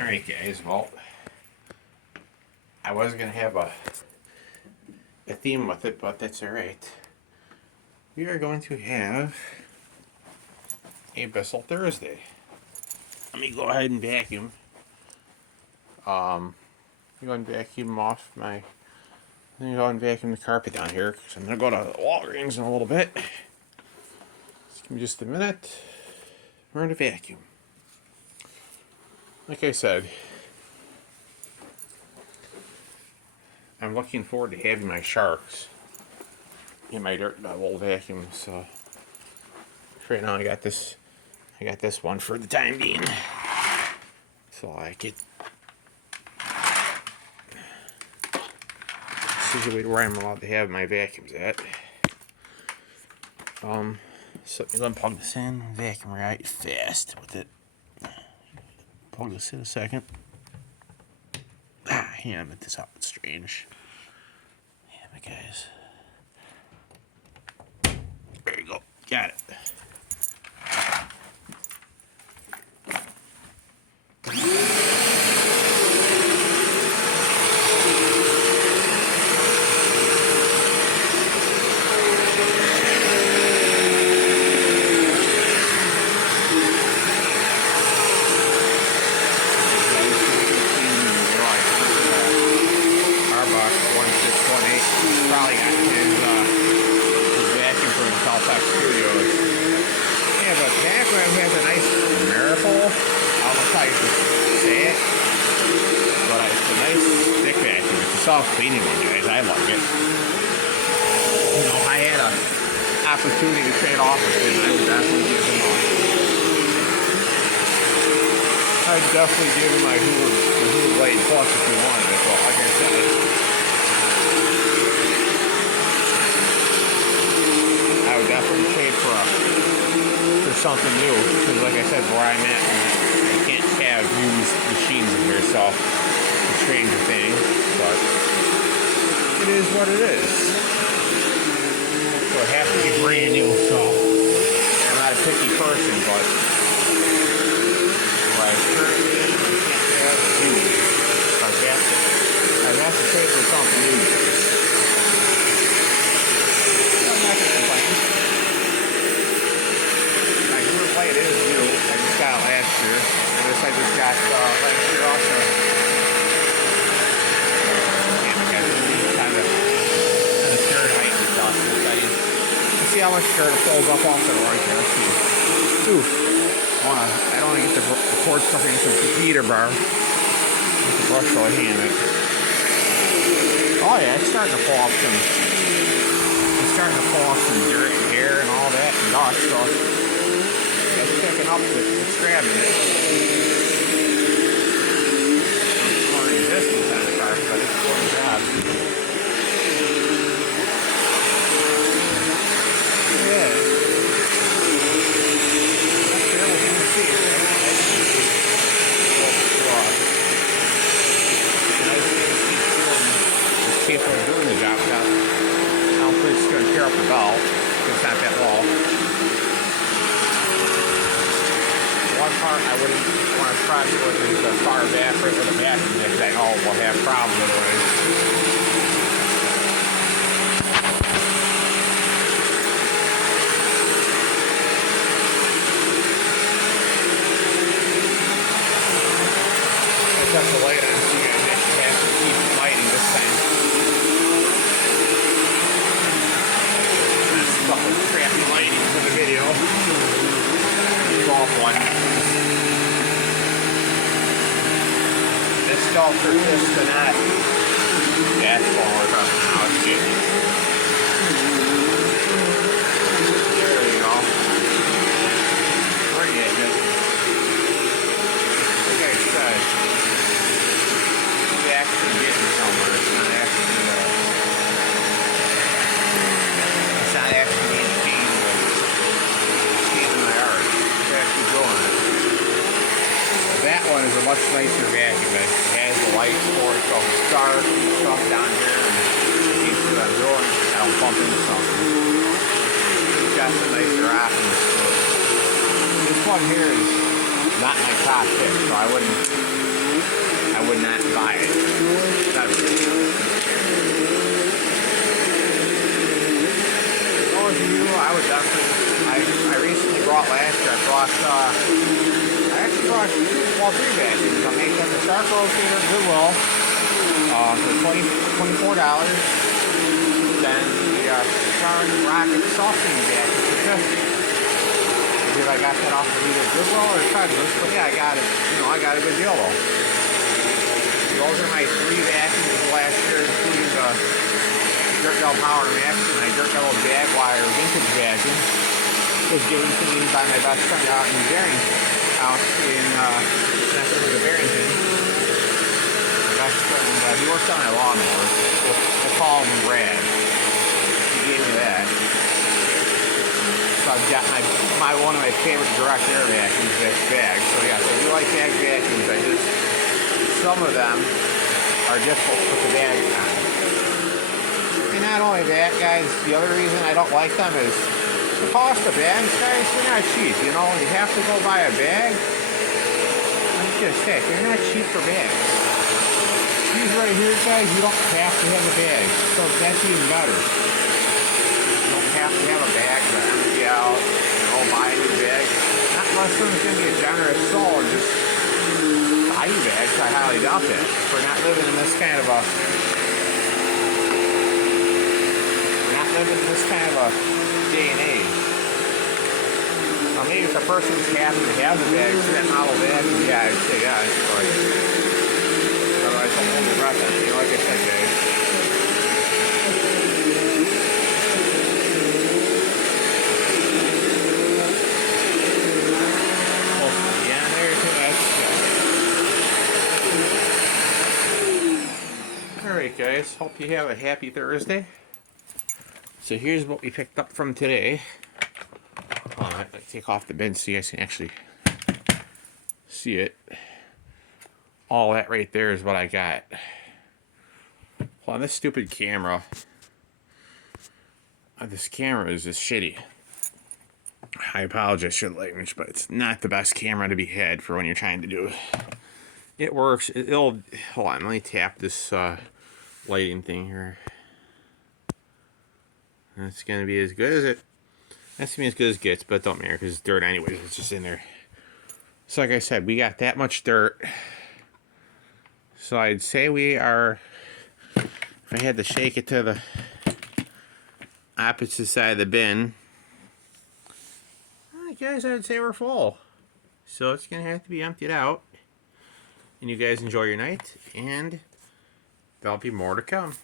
Alright guys, well, I was going to have a theme with it, but that's alright. We are going to have a Bissell Thursday. Let me go ahead and vacuum. I'm going to vacuum off my... I'm going to go and vacuum the carpet down here, because I'm going to go to Walgreens in a little bit. Just give me just a minute. We're going to vacuum. Like I said, I'm looking forward to having my sharks in my dirt bubble vacuum. So right now I got this one for the time being. So I get situated where I'm allowed to have my vacuums at. So let me unplug this in, vacuum right fast with it. Plug this in a second. Yeah, I meant this out. It's strange. Damn it, guys. There you go. Got it. Probably got his vacuum from the Southside Studios. Yeah, but background has a nice miracle. I don't know how you can say it, but it's a nice thick vacuum. It's a soft cleaning one, guys. I like it. You know, if I had an opportunity to trade off with it, I would definitely give him one. I'd definitely give him my Hoover Blade Plus if you wanted it, but like I said, I would definitely trade for something new, because like I said, where I'm at, I can't have used machines in here, so it's a stranger thing, but it is what it is. So it has to be brand new, so I'm not a picky person, but what I currently can't have used. I have to trade for something new. It is new. I just got it last year. And this I just got last year also. And I got kind of dirt height and stuff. You see how much dirt it pulls up off the right there. Let's see. Ooh. I don't want to get the cord stuff into the heater bar. With the brush so I hand it. Oh yeah, it's starting to pull off some. It's starting to pull off some dirt and hair and all that and dust stuff. It's picking up, it's grabbing it. It's more resistance on the car, but it's doing the job. Yeah. Not sure what you can see. It's capable of doing the job. I don't think it's going to tear up the valve, because it's not that low. One part I wouldn't want to try to do is the far evaporate with a vacuum because I know we'll have problems otherwise. I got the light on so you guys actually have to keep lighting this time. That's stuff with crappy lighting for the video. Off one. This filter is to not gas forward up now. It's getting. There you go. We're getting it. Like I said, it's actually getting somewhere. It's not actually being painful. My art. Actually doing it. That one is a much nicer vacuum. It has the lights for it, so if it's dark and stuff down here and you can't see what I'm doing, I don't bump into something. It's got some nicer options to it. This one here is not my top pick, so I wouldn't I would not buy it. Never. Those of you, I would definitely. I recently brought last year. I actually brought 3 vacuums. I made them the Shark Rotator Goodwill for $24. Then the Shark Rocket Softening vacuum for $50. If I got that off of either Goodwill or Craigslist, but yeah, I got it. I got a good deal though. Those are my 3 vacuums last year, including the Dirt Devil Power Max and my Dirt Devil Jaguar Vintage vacuum. It was given to me by my best friend out in Barrington. My best friend, he works on my lawnmowers. I call him Brad. He gave me that. So I've got one of my favorite direct air vacuums, this bag. So yeah, so if you like bag vacuums, some of them are difficult to put the bags on. And not only that, guys, the other reason I don't like them is the cost of bags, guys. They're not cheap. You have to go buy a bag. I'm just saying, they're not cheap for bags. These right here, guys, you don't have to have a bag. So that's even better. You don't have to have a bag to empty out, buy a new bag. Not unless someone's going to be a generous soul and just buy you bags. I highly doubt that. We're not living in this kind of a day and age. Now maybe if the person's happy to have the bag, see that model bag, yeah, I'd say yeah, it's like. Otherwise, don't hold your breath on it. Like I said, guys. Alright guys, hope you have a happy Thursday. So here's what we picked up from today. I'll take off the bin so you guys can actually see it. All that right there is what I got. Hold on, this stupid camera. This camera is just shitty. I apologize for the language, but it's not the best camera to be had for when you're trying to do it. It works. Hold on, let me tap this lighting thing here. That's gonna be as good as it. That's gonna be as good as it gets, but don't matter because it's dirt anyways. It's just in there. So like I said, we got that much dirt. So I'd say we are. If I had to shake it to the opposite side of the bin, guys, I'd say we're full. So it's gonna have to be emptied out. And you guys enjoy your night, and there'll be more to come.